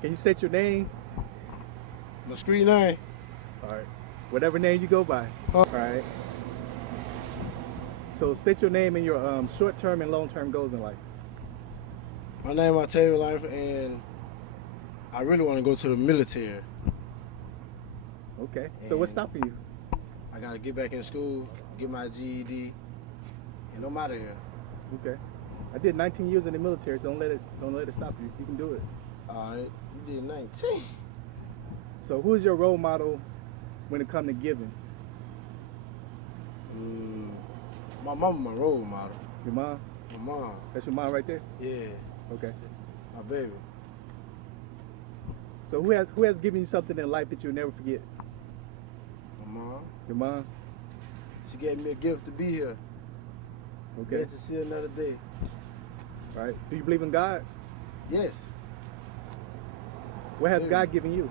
Can you state your name? My street name? All right. Whatever name you go by. Huh? All right. So state your name and your short-term and long-term goals in life. My name is Taylor Life, and I really want to go to the military. Okay. So what's And stopping you? I got to get back in school, get my GED, and I'm out of here. Okay. I did 19 years in the military, so don't let it stop you. You can do it. All right, you did 19. So who is your role model when it comes to giving? My mama, my role model. Your mom? My mom, That's your mom right there? yeah, Okay. my baby. So who has given you something in life that you'll never forget? My mom, Your mom? she gave me a gift to be here. Okay. Get to see another day. All right. Do you believe in God? Yes, What has Yeah. God given you?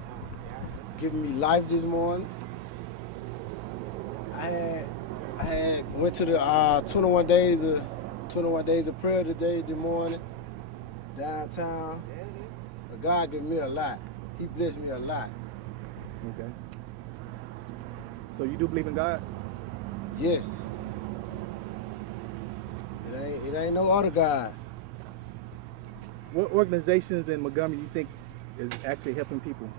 giving me life this morning. I had went to the 21 days of prayer today, this morning, downtown. God gave me a lot. He blessed me a lot. Okay. So you do believe in God? Yes. It ain't no other God. What organizations in Montgomery you think is actually helping people?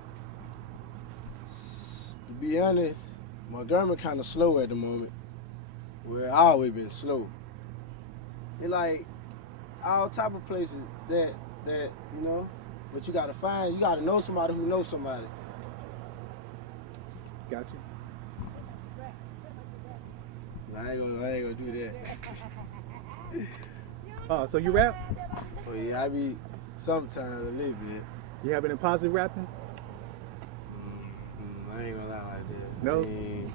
To be honest, Montgomery kind of slow at the moment. Well, I always been slow. It like all type of places that you know, but you gotta know somebody who knows somebody. Got you. I ain't gonna do that. So you rap? Oh yeah, I be sometimes a little bit. You have any positive rapping? I ain't gonna lie like that. No? I mean,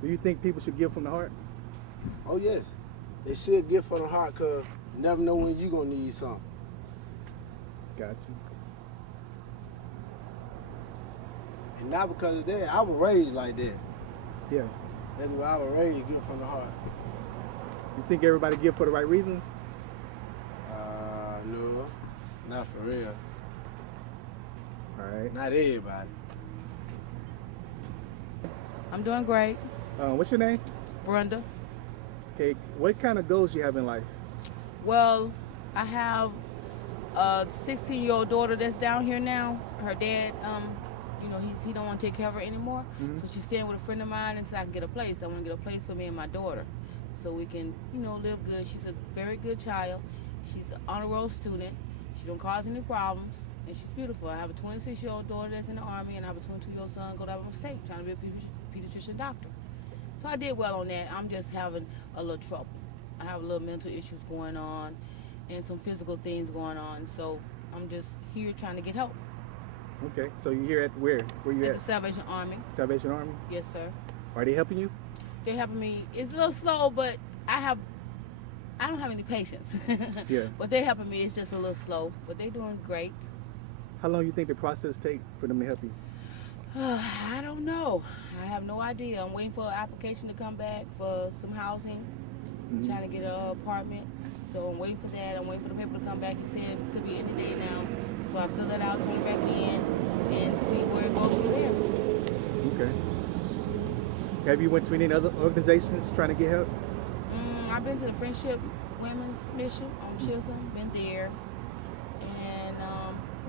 Do you think people should give from the heart? oh yes, they should give from the heart, cause you never know when you gonna need something. Got you. And not because of that, I was raised like that. Yeah. That's why I was raised, give from the heart. You think everybody give for the right reasons? No, not for real. All right. Not everybody. I'm doing great. What's your name? Brenda. Okay. What kind of goals you have in life? Well, I have a 16-year-old daughter that's down here now. Her dad, he don't want to take care of her anymore. Mhm. So she's staying with a friend of mine until I can get a place. I want to get a place for me and my daughter so we can, live good. She's a very good child. She's an honor roll student. She don't cause any problems, and she's beautiful. I have a 26-year-old daughter that's in the Army, and I have a 22-year-old son go to Alabama State trying to be a pediatrician doctor. So I did well on that. I'm just having a little trouble. I have a little mental issues going on and some physical things going on. So I'm just here trying to get help. Okay. So you here at where? Where you At at? the Salvation Army. Salvation Army. Yes, sir. Are they helping you? They're helping me. It's a little slow, but I don't have any patience. Yeah. But they're helping me. It's just a little slow, but they're doing great. How long you think the process take for them to help you? I don't know. I have no idea. I'm waiting for an application to come back for some housing. Mhm. Trying to get an apartment. So I'm waiting for that. I'm waiting for the paper to come back. He said it could be any day now. So I fill that out, turn it back in, and see where it goes from there. Okay. Have you went to any other organizations trying to get help? I've been to the Friendship Women's Mission on Chisholm. Been there. And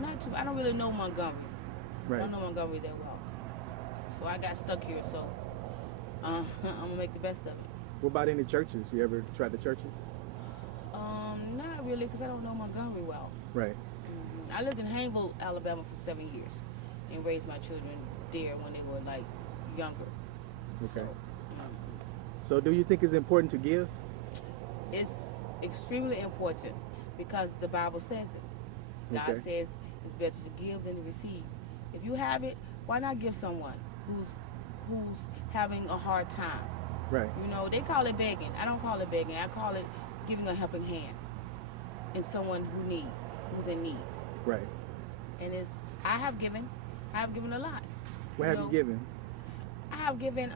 not too. I don't really know Montgomery. I Right. don't know Montgomery that well. So I got stuck here. So I'm going to make the best of it. What about any churches? You ever tried the churches? Not really, because I don't know Montgomery well. Right. I lived in Hayneville, Alabama for 7 years and raised my children there when they were like younger. Okay. um, So do you think it's important to give? it's extremely important because the Bible says it. God Okay. says it's better to give than to receive. If you have it, why not give someone who's having a hard time? Right. They call it begging. I don't call it begging. I call it giving a helping hand in someone who's in need. Right. And I have given a lot. What have you given? I have given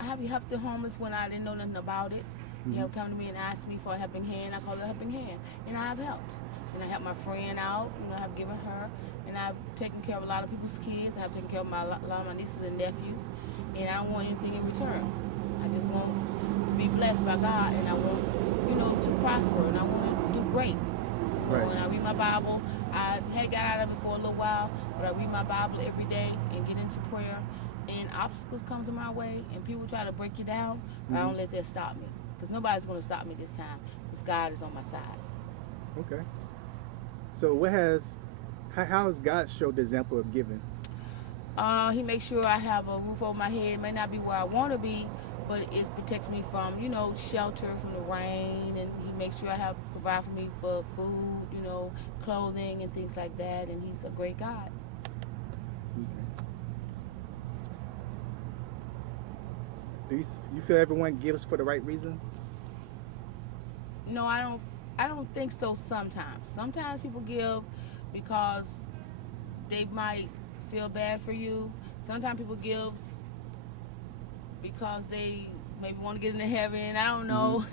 I have helped the homeless when I didn't know nothing about it. They have come to me and asked me for a helping hand. I call it a helping hand, and I have helped. And I helped my friend out. You know, I have given her, and I've taken care of a lot of people's kids. I have taken care of a lot of my nieces and nephews, and I don't want anything in return. I just want to be blessed by God, and I want, you know, to prosper, and I want to do great. Right. When I read my Bible, I had got out of it for a little while, but I read my Bible every day and get into prayer. And obstacles come to my way, and people try to break you down, but I don't let that stop me. Because nobody's going to stop me this time, because God is on my side. Okay. So how has God showed the example of giving? He makes sure I have a roof over my head. It may not be where I want to be, but it protects me from, you know, shelter from the rain, and he makes sure I provide for me for food, you know, clothing and things like that, and he's a great God. Do you feel everyone gives for the right reason? No, I don't think so sometimes people give because they might feel bad for you. Sometimes people give because they maybe want to get into heaven. I don't know.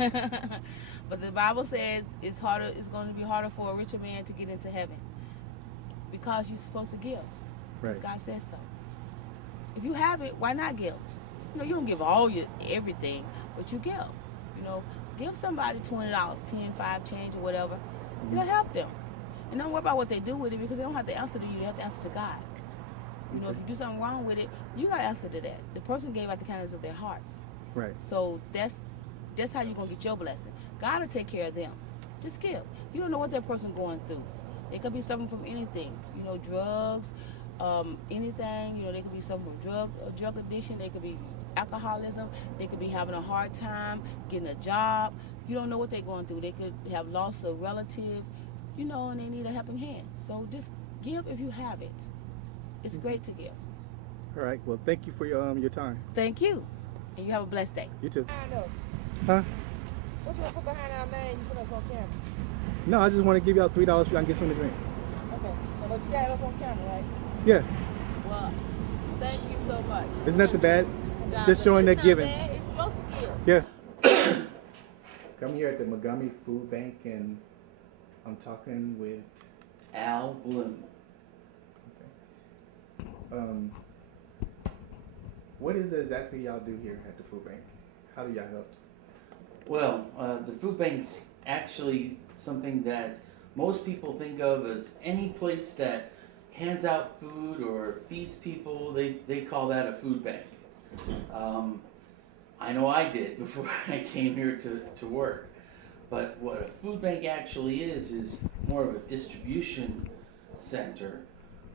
But the Bible says it's going to be harder for a richer man to get into heaven because you're supposed to give. Because Right. God says so. If you have it, why not give? You know, you don't give everything, but you give. You know, give somebody $20, 10, 5 change or whatever. You know, help them. And don't worry about what they do with it, because they don't have to answer to you. They have to answer to God. You know, if you do something wrong with it, you got to answer to that. The person gave out the kindness of their hearts. Right. So that's how you're going to get your blessing. God will take care of them. Just give. You don't know what that person going through. They could be suffering from anything. You know, drugs, anything. You know, they could be suffering from drug addiction. They could be alcoholism. They could be having a hard time getting a job. You don't know what they're going through. They could have lost a relative, you know, and they need a helping hand. So just give if you have it. It's great to give. All right. Well, thank you for your time. Thank you. And you have a blessed day. You too. Behind us. Huh? What you gonna put behind our name? You put us on camera. No, I just want to give y'all $3 so y'all can get something to drink. Okay. So, but you got us on camera, right? Yeah. Well, thank you so much. Isn't that the bad? God, Just showing it's that not giving. bad. It's supposed to give. Yeah. I'm here at the Montgomery Food Bank, and I'm talking with. Al Bloom. What is it exactly y'all do here at the food bank? How do y'all help? Well, the food bank's actually something that most people think of as any place that hands out food or feeds people. They call that a food bank. I know I did before I came here to work. But what a food bank actually is more of a distribution center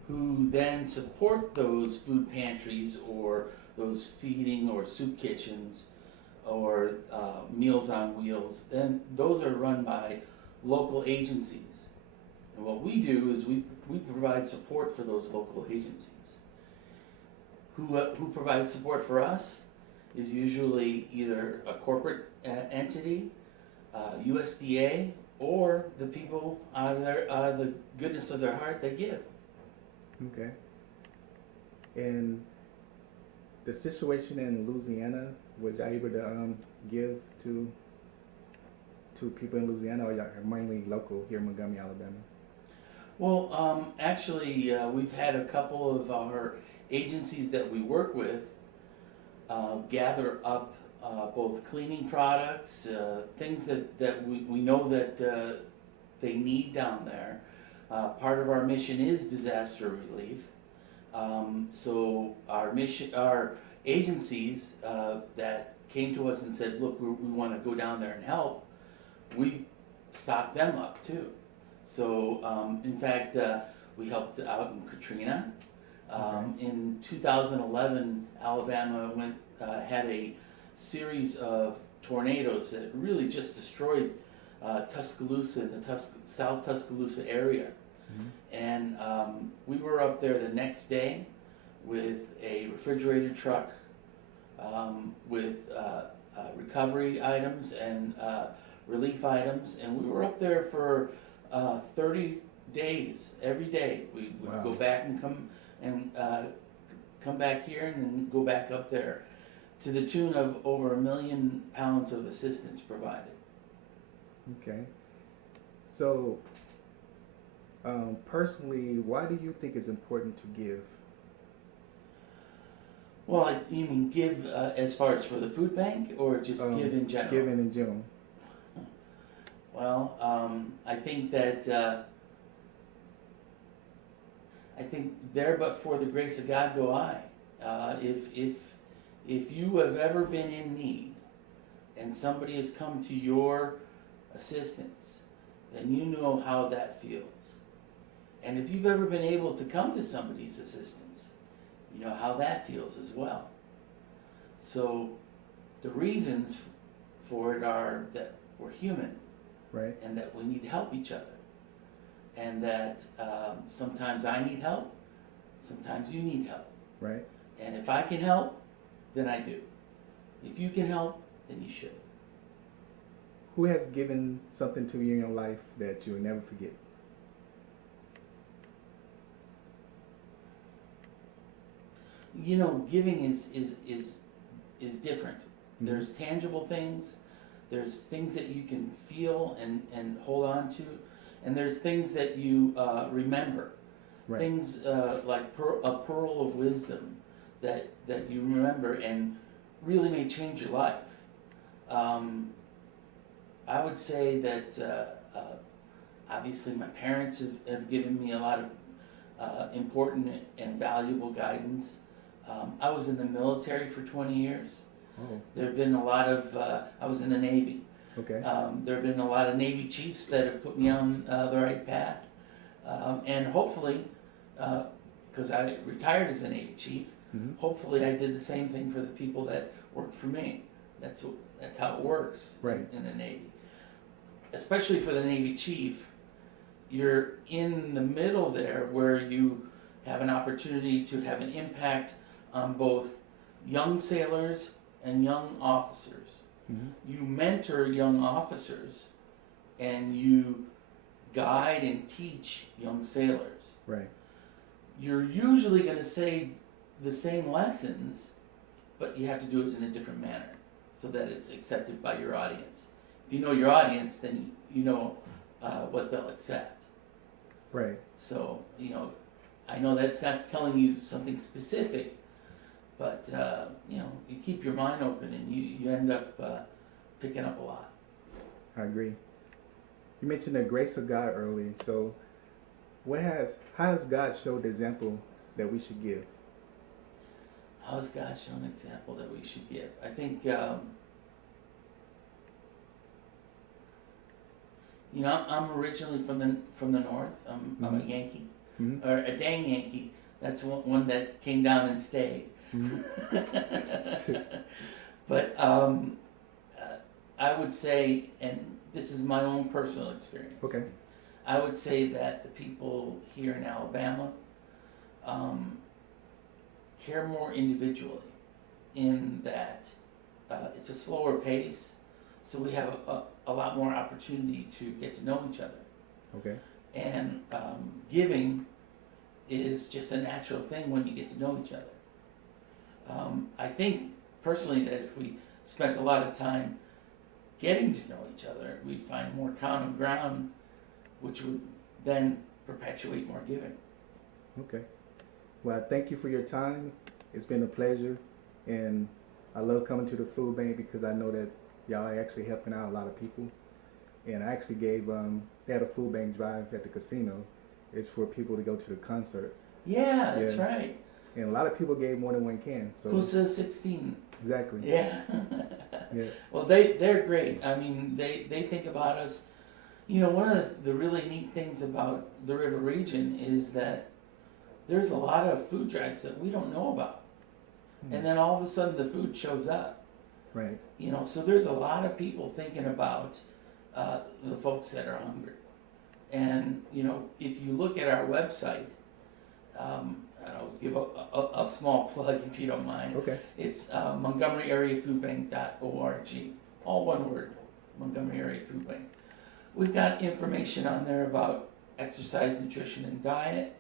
who then support those food pantries or those feeding or soup kitchens or Meals on Wheels. Then those are run by local agencies. And what we do is we provide support for those local agencies. Who provides support for us is usually either a corporate entity, USDA, or the people out of the goodness of their heart they give. Okay. And the situation in Louisiana, was y'all able to give to people in Louisiana, or y'all are mainly local here in Montgomery, Alabama? Well, actually, we've had a couple of our agencies that we work with gather up both cleaning products, things that we know that they need down there. Part of our mission is disaster relief. So our agencies that came to us and said, look, we want to go down there and help, we stocked them up too. So in fact, we helped out in Katrina. In 2011, Alabama had a series of tornadoes that really just destroyed Tuscaloosa and the South Tuscaloosa area. And we were up there the next day with a refrigerated truck with recovery items and relief items, and we were up there for 30 days. Every day we would Wow. go back and come back here and then go back up there. to the tune of over 1 million pounds of assistance provided. Okay. So, personally, why do you think it's important to give? Well, you mean give as far as for the food bank, or just give in general? Giving in general. Well, I think that I think there, but for the grace of God, go I. If you have ever been in need, and somebody has come to your assistance, then you know how that feels. And if you've ever been able to come to somebody's assistance, you know how that feels as well. So the reasons for it are that we're human, Right. and that we need to help each other, and that sometimes I need help, sometimes you need help. Right. And if I can help, then I do. If you can help, then you should. Who has given something to you in your life that you'll never forget? You know, giving is different. Mhm. There's tangible things, there's things that you can feel and hold on to, and there's things that you remember. Right. Things like a pearl of wisdom that you remember and really may change your life. I would say that obviously my parents have given me a lot of important and valuable guidance. I was in the military for 20 years. Oh. There have been a lot of, I was in the Navy. Okay. There have been a lot of Navy chiefs that have put me on the right path. And hopefully, because I retired as a Navy chief, Mhm. hopefully I did the same thing for the people that worked for me. That's how it works Right. in the Navy. Especially for the Navy chief, you're in the middle there where you have an opportunity to have an impact on both young sailors and young officers. Mhm. You mentor young officers and you guide and teach young sailors. Right. You're usually going to say the same lessons, but you have to do it in a different manner so that it's accepted by your audience. If you know your audience, then you know what they'll accept. Right. So, you know, I know that's not telling you something specific, but, you know, you keep your mind open and you end up picking up a lot. I agree. You mentioned the grace of God earlier. So, how has God showed the example that we should give? How has God shown an example that we should give? I think, you know, I'm originally from the north. I'm a Yankee, Mhm. or a dang Yankee. That's one that came down and stayed. Mhm. But I would say, and this is my own personal experience. Okay. I would say that the people here in Alabama care more individually, in that it's a slower pace, so we have a lot more opportunity to get to know each other. Okay. And giving is just a natural thing when you get to know each other. I think personally that if we spent a lot of time getting to know each other, we'd find more common ground, which would then perpetuate more giving. Okay. Well, thank you for your time. It's been a pleasure, and I love coming to the food bank because I know that y'all are actually helping out a lot of people. And I actually gave they had a food bank drive at the casino. It's for people to go to the concert, Yeah, that's Yeah. right. and a lot of people gave more than one can. So Who says 16? exactly. Yeah. Yeah. Well, they're great. I mean, they think about us. You know, one of the really neat things about the river region is that there's a lot of food drives that we don't know about. And then all of a sudden the food shows up. Right. You know, so there's a lot of people thinking about the folks that are hungry. And, you know, if you look at our website, I'll give a small plug if you don't mind. Okay. It's MontgomeryAreaFoodBank.org. All one word, Montgomery Area Food Bank. We've got information on there about exercise, nutrition, and diet.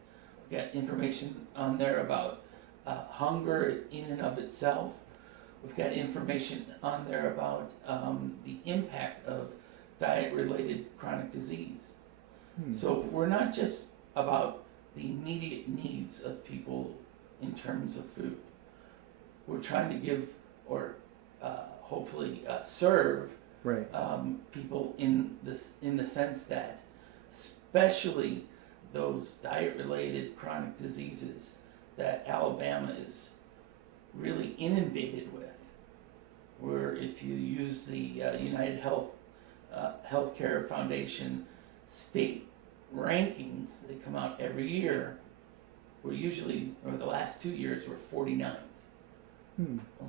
We've got information on there about hunger in and of itself. we've got information on there about the impact of diet-related chronic disease. So we're not just about the immediate needs of people in terms of food. We're trying to give or hopefully serve Right. people in the sense that, especially those diet-related chronic diseases that Alabama is really inundated with, where if you use the United Healthcare Foundation state rankings, they come out every year, we're usually, or the last 2 years, we're 49th,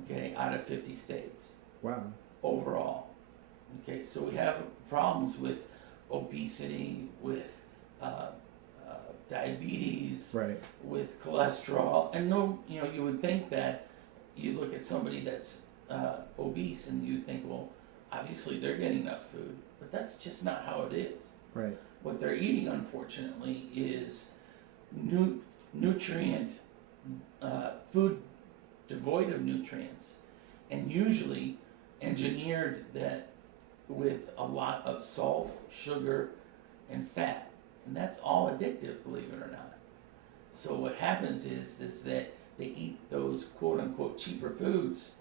okay, out of 50 states Wow. overall. Okay, so we have problems with obesity, with diabetes, Right. with cholesterol, and no, you would think that you look at somebody that's obese and you think, well, obviously they're getting enough food, but that's just not how it is. Right. What they're eating, unfortunately, is nutrient food devoid of nutrients, and usually engineered that with a lot of salt, sugar, and fat. And that's all addictive, believe it or not. So what happens is that they eat those quote-unquote cheaper foods,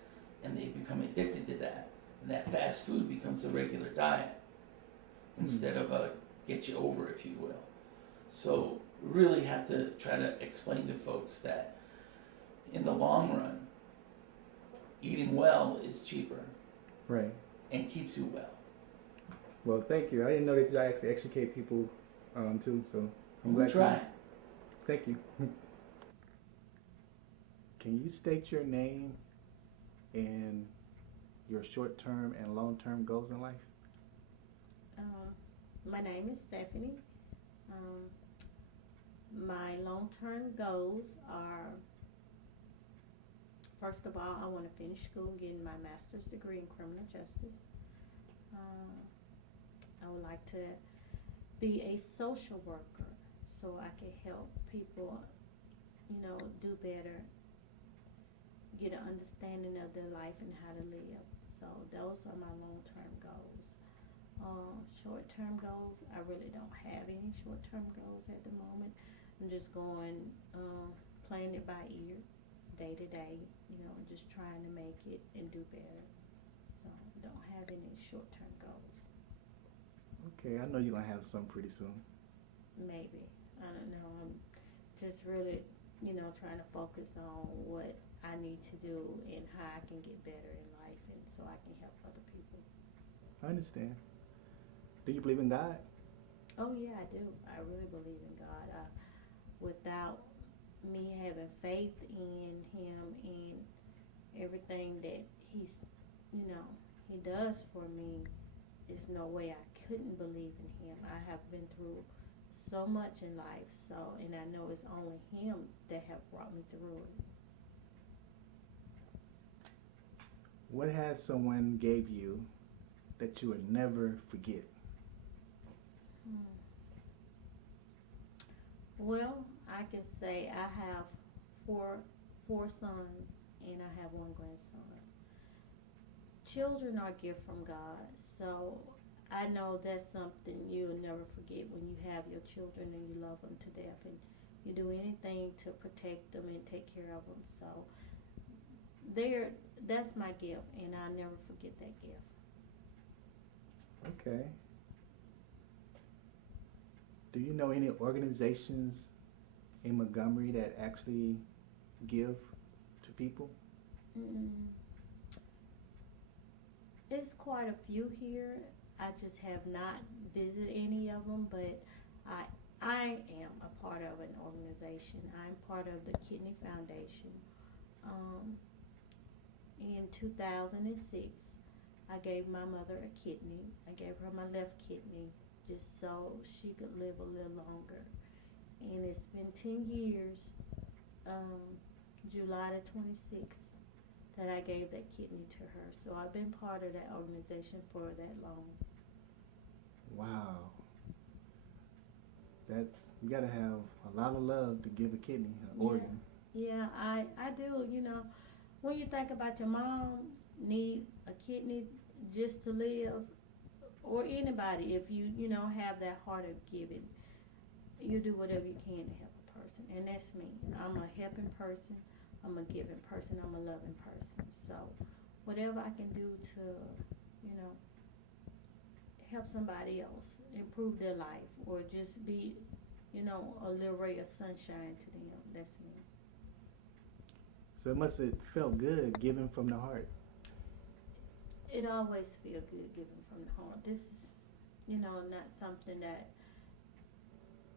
and they become addicted to that. And that fast food becomes a regular diet instead of a get you over, if you will. So we really have to try to explain to folks that in the long run, eating well is cheaper Right. and keeps you well. Well, thank you. I didn't know that you actually educate people too, so I'm We glad. try. Thank you. Can you state your name and your short-term and long-term goals in life? My name is Stephanie. My long-term goals are, first of all, I want to finish school, getting my master's degree in criminal justice. I would like to be a social worker so I can help people, do better, get an understanding of their life and how to live. So those are my long-term goals. Short-term goals, I really don't have any short-term goals at the moment. I'm just going, playing it by ear, day to day, just trying to make it and do better. So don't have any short-term goals. Okay, I know you're gonna have some pretty soon. Maybe. I don't know. I'm just really, trying to focus on what I need to do and how I can get better in life and so I can help other people. I understand. Do you believe in God? Oh yeah, I do. I really believe in God. Without me having faith in Him and everything that He's, He does for me, there's no way I couldn't believe in Him. I have been through so much in life, and I know it's only Him that have brought me through it. What has someone gave you that you would never forget? Well, I can say I have four sons and I have one grandson. Children are a gift from God, so I know that's something you'll never forget when you have your children and you love them to death and you do anything to protect them and take care of them. So that's my gift, and I'll never forget that gift. Okay. Do you know any organizations in Montgomery that actually give to people? It's quite a few here. I just have not visited any of them, but I am a part of an organization. I'm part of the Kidney Foundation. In 2006, I gave my mother a kidney. I gave her my left kidney just so she could live a little longer. And it's been 10 years, July the 26th, that I gave that kidney to her. So I've been part of that organization for that long. Wow. You gotta have a lot of love to give a kidney, an organ. Yeah, I do, when you think about your mom need a kidney just to live, or anybody, if you know have that heart of giving, you do whatever you can to help a person, and that's me. I'm a helping person, I'm a giving person, I'm a loving person. So whatever I can do to, you know, help somebody else, improve their life, or just be, you know, a little ray of sunshine to them, that's me. So it must have felt good giving from the heart. It always feel good giving from the heart. This is, you know, not something that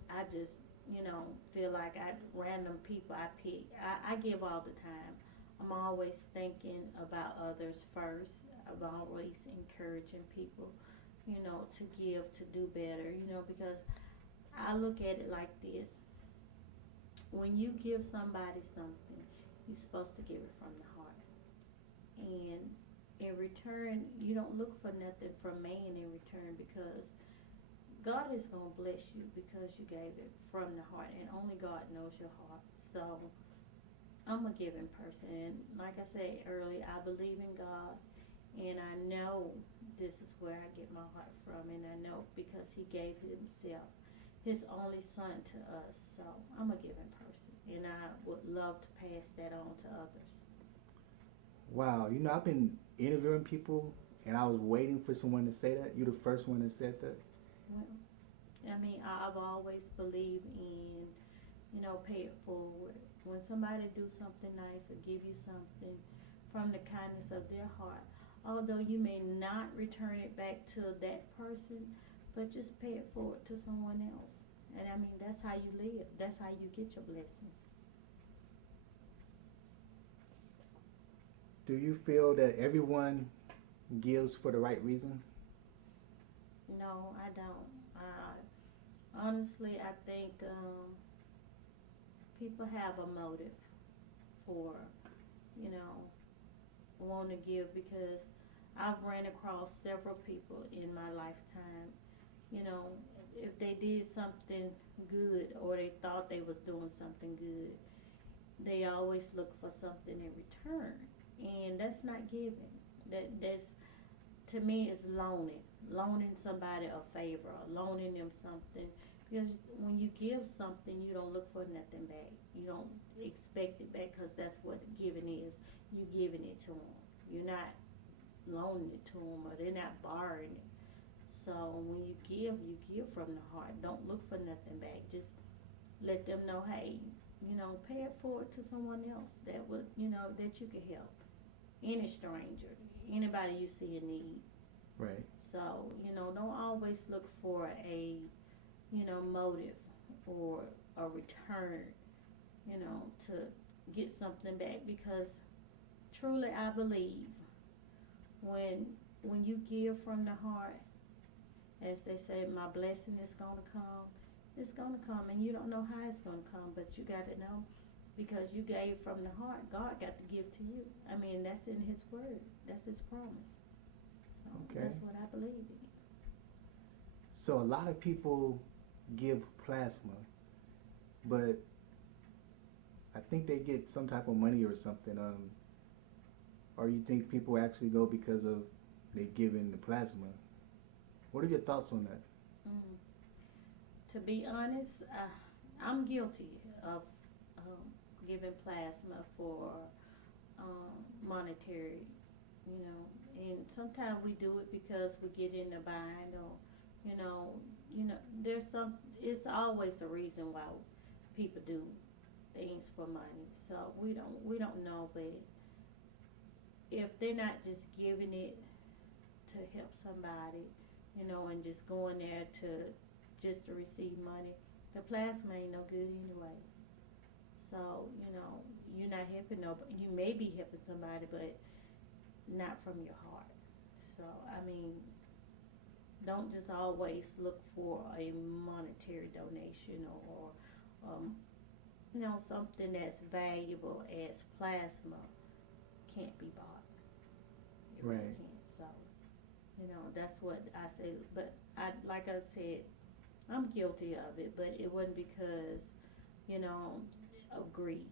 I just, you know, feel like random people I pick. I give all the time. I'm always thinking about others first. I'm always encouraging people, you know, to give, to do better, you know, because I look at it like this. When you give somebody something, you're supposed to give it from the heart. And in return, you don't look for nothing from man in return, because God is going to bless you because you gave it from the heart, and only God knows your heart. So I'm a giving person, and like I said earlier, I believe in God, and I know this is where I get my heart from, and I know because he gave himself, his only son, to us. So I'm a giving person, and I would love to pass that on to others. Wow, you know, I've been interviewing people, and I was waiting for someone to say that. You're the first one that said that. Well, I mean, I've always believed in, you know, pay it forward. When somebody do something nice or give you something from the kindness of their heart, although you may not return it back to that person, but just pay it forward to someone else. And I mean, that's how you live. That's how you get your blessings. Do you feel that everyone gives for the right reason? No, I don't. Honestly, I think people have a motive for, you know, want to give, because I've ran across several people in my lifetime, you know, if they did something good or they thought they was doing something good, they always look for something in return, and that's not giving. That's, to me, is loaning somebody a favor, or loaning them something. Because when you give something, you don't look for nothing back. You don't expect it back, because that's what giving is. You giving it to them. You're not loaning it to them, or they're not borrowing it. So when you give from the heart. Don't look for nothing back. Just let them know, hey, you know, pay it forward to someone else that would, you know, that you could help. Any stranger, anybody you see in need. Right. So, you know, don't always look for a, you know, motive or a return, you know, to get something back, because truly I believe when you give from the heart, as they say, my blessing is going to come. It's going to come, and you don't know how it's going to come, but you got to know, because you gave from the heart, God got to give to you. I mean, that's in his word. That's his promise. So Okay. that's what I believe in. So a lot of people give plasma, but I think they get some type of money or something. Or you think people actually go because of they giving the plasma? What are your thoughts on that? To be honest, I'm guilty of giving plasma for monetary, you know, and sometimes we do it because we get in a bind, or you know, it's always a reason why people do things for money. So we don't know, but if they're not just giving it to help somebody, you know, and just going there just to receive money, the plasma ain't no good anyway. So, you know, you're not helping nobody. You may be helping somebody, but not from your heart. So, I mean, don't just always look for a monetary donation, or you know, something that's valuable as plasma can't be bought. It really Right. can't. So, you know, that's what I say. But like I said, I'm guilty of it, but it wasn't because, you know, of greed.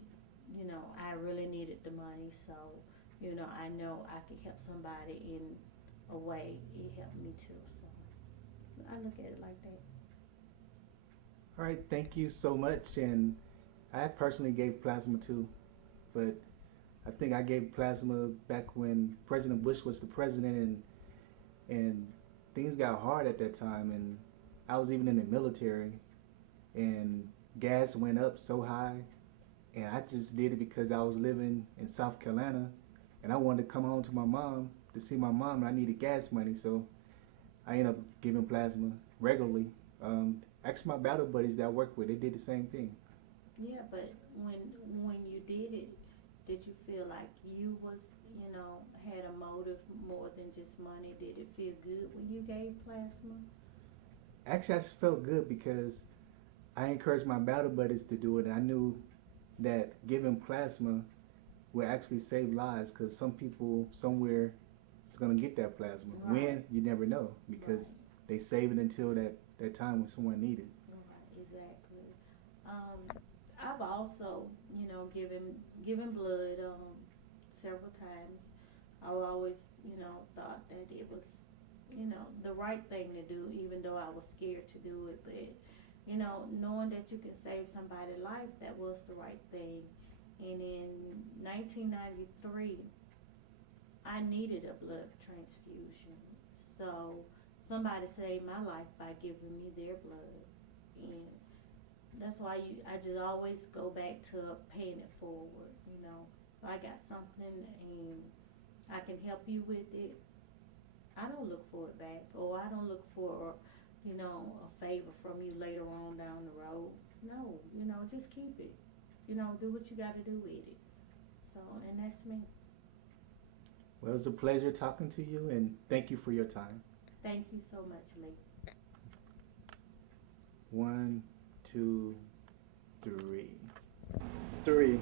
you know, I really needed the money, so, you know I could help somebody in a way. It helped me too, so I look at it like that. All right, thank you so much. And I personally gave plasma too, but I think I gave plasma back when President Bush was the president, and things got hard at that time, and I was even in the military, and gas went up so high, and I just did it because I was living in South Carolina, and I wanted to come home to my mom to see my mom, and I needed gas money, so I ended up giving plasma regularly. Actually, my battle buddies that I work with, they did the same thing. Yeah, but when you did it, did you feel like you was, you know, had a motive more than just money? Did it feel good when you gave plasma? Actually, I just felt good because I encouraged my battle buddies to do it, and I knew that giving plasma would actually save lives, because some people somewhere is going to get that plasma. Right. When, you never know, because they save it until that time when someone needs it. Right, exactly. I've also, you know, given blood several times. I always, you know, thought that it was, you know, the right thing to do, even though I was scared to do it. But, you know, knowing that you can save somebody's life, that was the right thing. And in 1993, I needed a blood transfusion. So somebody saved my life by giving me their blood. And that's why I just always go back to paying it forward. You know, if I got something and I can help you with it, I don't look for it back, or I don't look for, you know, a favor from you later on down the road. No, you know, just keep it. You know, do what you got to do with it. So, and that's me. Well, it was a pleasure talking to you, and thank you for your time. Thank you so much, Lee. 1, 2, 3. 3.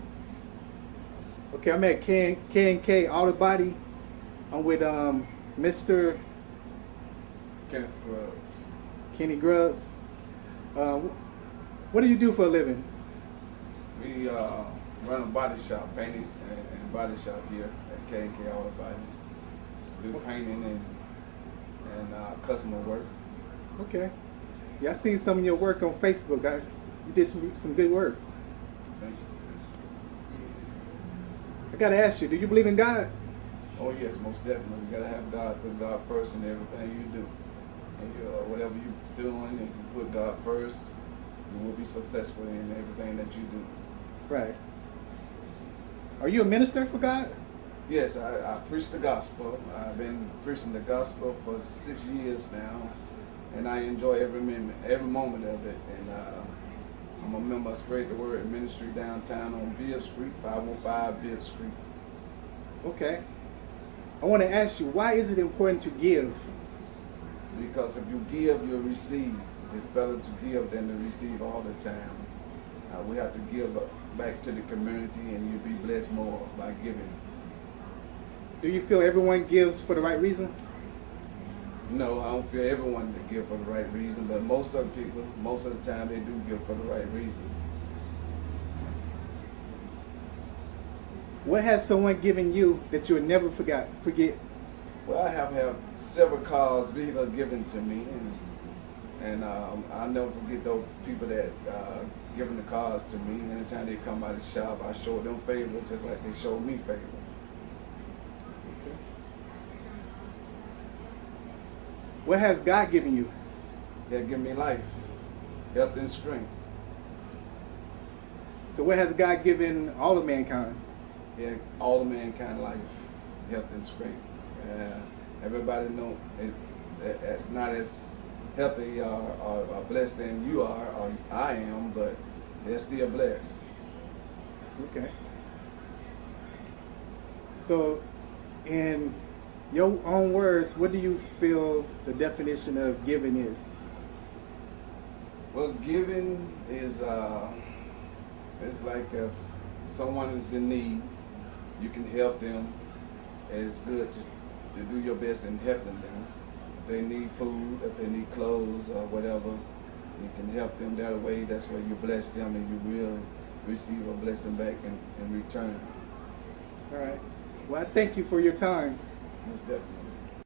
Okay, I'm at K&K Auto Body. I'm with Mr. Kenneth Grubbs. Kenny Grubbs. What do you do for a living? We run a body shop, painting and body shop here at K&K Auto Body. We do painting and customer work. Okay. Yeah, I seen some of your work on Facebook. You did some good work. Thank you. I gotta ask you, do you believe in God? Oh yes, most definitely. You gotta have God, put God first in everything you do. And whatever you're doing, if you put God first, you will be successful in everything that you do. Right. Are you a minister for God? Yes, I preach the gospel. I've been preaching the gospel for 6 years now, and I enjoy every moment of it. And I'm a member of Spread the Word Ministry downtown on Bibb Street, 505 Bibb Street. Okay. I want to ask you, why is it important to give? Because if you give, you'll receive. It's better to give than to receive all the time. We have to give back to the community, and you'll be blessed more by giving. Do you feel everyone gives for the right reason? No, I don't feel everyone to give for the right reason, but most of the people, most of the time, they do give for the right reason. What has someone given you that you would never forget? Well, I have had several cars, vehicles given to me, and I'll never forget those people that given the cars to me. Anytime they come by the shop, I show them favor just like they showed me favor. Okay. What has God given you? They give me life, health, and strength. So what has God given all of mankind? Yeah, all of mankind life, health, and strength. Everybody know it's not as healthy or blessed than you are or I am, but they're still blessed. Okay. So, in your own words, what do you feel the definition of giving is? Well, giving is it's like if someone is in need, you can help them. It's good to do your best in helping them. If they need food, if they need clothes or whatever, you can help them that way. That's where you bless them and you will receive a blessing back in return. All right. Well, I thank you for your time. Most definitely.